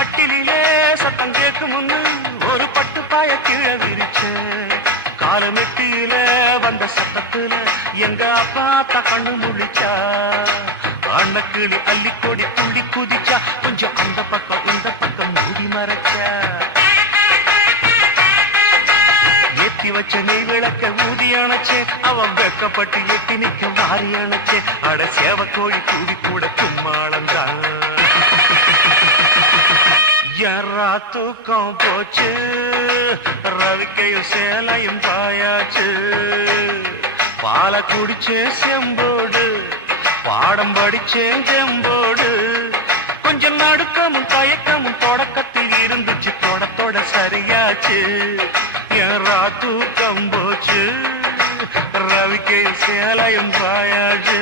கட்டிலே சத்தம் கேட்கும் முன்னு ஒரு பட்டு பாய கீழே விரிச்ச காலமெட்டியில வந்த சத்தத்துல எங்க அப்பா கண்ணு முழிச்சா அண்ணக்கிளி அள்ளி கொடி துள்ளி குதிச்சா கொஞ்சம் அந்த பக்கம் இந்த பக்கம் மூடி மறைச்சா ஏத்தி வச்ச நெய் விளக்க ஊதி அணைச்சே அவன் வெக்கப்பட்டு எட்டி நிக்க மாறி அணைச்சே அட சேவ கோழி கூடி கூட கும்மாளந்தான் யாரா தூக்கம் போச்சு ரவிக்கையும் சேலையும் பாயாச்சு பால குடிச்சே செம்போடு பாடம் படிச்சேன் செம்போடு கொஞ்சம் நடுக்கமும் தயக்கமும் தொடக்கத்தில் இருந்துச்சு தொடத்தோட சரியாச்சு யாரா தூக்கம் போச்சு ரவிக்கையும் சேலையும் பாயாச்சு